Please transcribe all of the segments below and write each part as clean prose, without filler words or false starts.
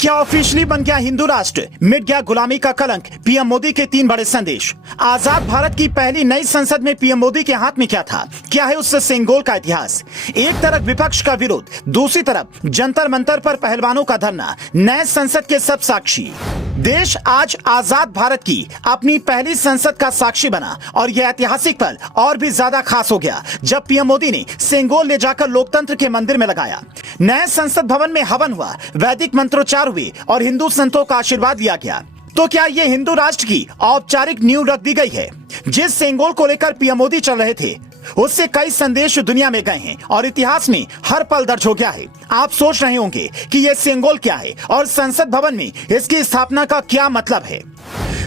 क्या ऑफिशियली बन गया हिंदू राष्ट्र, मिट गया गुलामी का कलंक? पीएम मोदी के 3 बड़े संदेश। आजाद भारत की पहली नई संसद में पीएम मोदी के हाथ में क्या था? क्या है उस सेंगोल का इतिहास? एक तरफ विपक्ष का विरोध, दूसरी तरफ जंतर मंतर पर पहलवानों का धरना, नए संसद के सब साक्षी। देश आज आजाद भारत की अपनी पहली संसद का साक्षी बना और यह ऐतिहासिक पल और भी ज्यादा खास हो गया जब पीएम मोदी ने सेंगोल ले जाकर लोकतंत्र के मंदिर में लगाया। नए संसद भवन में हवन हुआ, वैदिक मंत्रोच्चार हुए और हिंदू संतों का आशीर्वाद लिया गया। तो क्या ये हिंदू राष्ट्र की औपचारिक नींव रख दी गई है? जिस सेंगोल को लेकर पीएम मोदी चल रहे थे उससे कई संदेश दुनिया में गए हैं और इतिहास में हर पल दर्ज हो गया है। आप सोच रहे होंगे कि ये सेंगोल क्या है और संसद भवन में इसकी स्थापना का क्या मतलब है।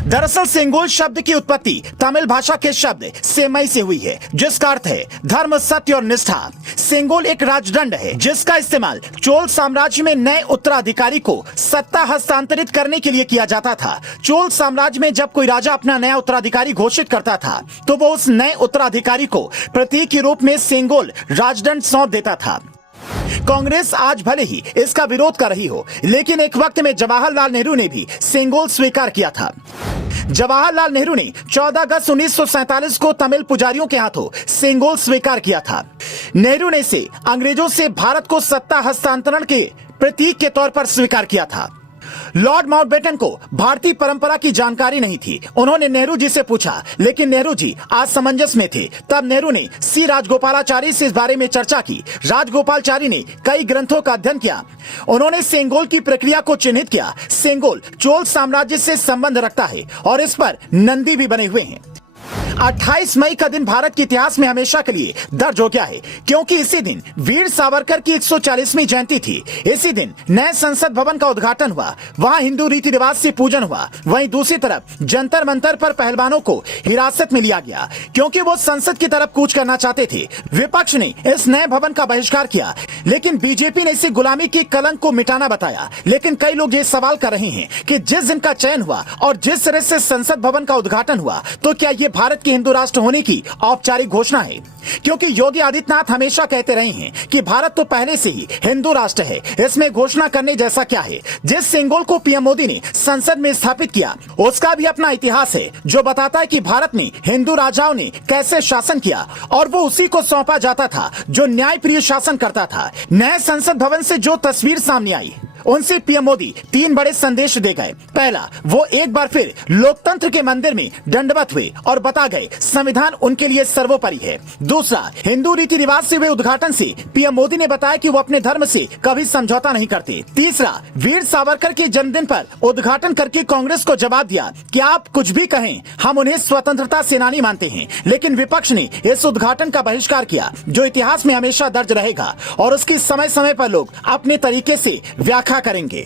दरअसल सेंगोल शब्द की उत्पत्ति तमिल भाषा के शब्द सेमई से हुई है, जिसका अर्थ है धर्म, सत्य और निष्ठा। सेंगोल एक राजदंड है जिसका इस्तेमाल चोल साम्राज्य में नए उत्तराधिकारी को सत्ता हस्तांतरित करने के लिए किया जाता था। चोल साम्राज्य में जब कोई राजा अपना नया उत्तराधिकारी घोषित करता था तो वो उस नए उत्तराधिकारी को प्रतीक के रूप में सेंगोल राजदंड सौंप देता था। कांग्रेस आज भले ही इसका विरोध कर रही हो, लेकिन एक वक्त में जवाहरलाल नेहरू ने भी सेंगोल स्वीकार किया था। जवाहरलाल नेहरू ने 14 अगस्त 1947 को तमिल पुजारियों के हाथों सेंगोल स्वीकार किया था। नेहरू ने इसे अंग्रेजों से भारत को सत्ता हस्तांतरण के प्रतीक के तौर पर स्वीकार किया था। लॉर्ड माउंटबेटन को भारतीय परंपरा की जानकारी नहीं थी। उन्होंने नेहरू जी से पूछा, लेकिन नेहरू जी असमंजस में थे। तब नेहरू ने सी राजगोपालाचारी से इस बारे में चर्चा की। राजगोपालाचारी ने कई ग्रंथों का अध्ययन किया। उन्होंने सेंगोल की प्रक्रिया को चिन्हित किया। सेंगोल चोल साम्राज्य से संबंध रखता है और इस पर नंदी भी बने हुए हैं। 28 मई का दिन भारत के इतिहास में हमेशा के लिए दर्ज हो गया है, क्योंकि इसी दिन वीर सावरकर की 140वीं जयंती थी। इसी दिन नए संसद भवन का उद्घाटन हुआ, वहां हिंदू रीति रिवाज से पूजन हुआ। वहीं दूसरी तरफ जंतर मंतर पर पहलवानों को हिरासत में लिया गया, क्योंकि वो संसद की तरफ कूच करना चाहते थे। विपक्ष ने इस नए भवन का बहिष्कार किया, लेकिन बीजेपी ने इसे गुलामी की कलंक को मिटाना बताया। लेकिन कई लोग ये सवाल कर रहे हैं कि जिस दिन का चयन हुआ और जिस तरह से संसद भवन का उद्घाटन हुआ, तो क्या ये भारत के हिंदू राष्ट्र होने की औपचारिक घोषणा है? क्योंकि योगी आदित्यनाथ हमेशा कहते रहे हैं कि भारत तो पहले से ही हिंदू राष्ट्र है, इसमें घोषणा करने जैसा क्या है? जिस सेंगोल को पीएम मोदी ने संसद में स्थापित किया उसका भी अपना इतिहास है, जो बताता है कि भारत में हिंदू राजाओं ने कैसे शासन किया और वो उसी को सौंपा जाता था जो न्यायप्रिय शासन करता था। नए संसद भवन से जो तस्वीर सामने आई उनसे पीएम मोदी 3 बड़े संदेश दे गए। पहला, वो एक बार फिर लोकतंत्र के मंदिर में दंडवत हुए और बता गए संविधान उनके लिए सर्वोपरि है। दूसरा, हिंदू रीति रिवाज से हुए उद्घाटन से पीएम मोदी ने बताया कि वो अपने धर्म से कभी समझौता नहीं करते। तीसरा, वीर सावरकर के जन्मदिन पर उद्घाटन करके कांग्रेस को जवाब दिया कि आप कुछ भी कहें, हम उन्हें स्वतंत्रता सेनानी मानते हैं। लेकिन विपक्ष ने इस उद्घाटन का बहिष्कार किया, जो इतिहास में हमेशा दर्ज रहेगा और उसकी समय समय पर लोग अपने तरीके से व्याख्या करेंगे।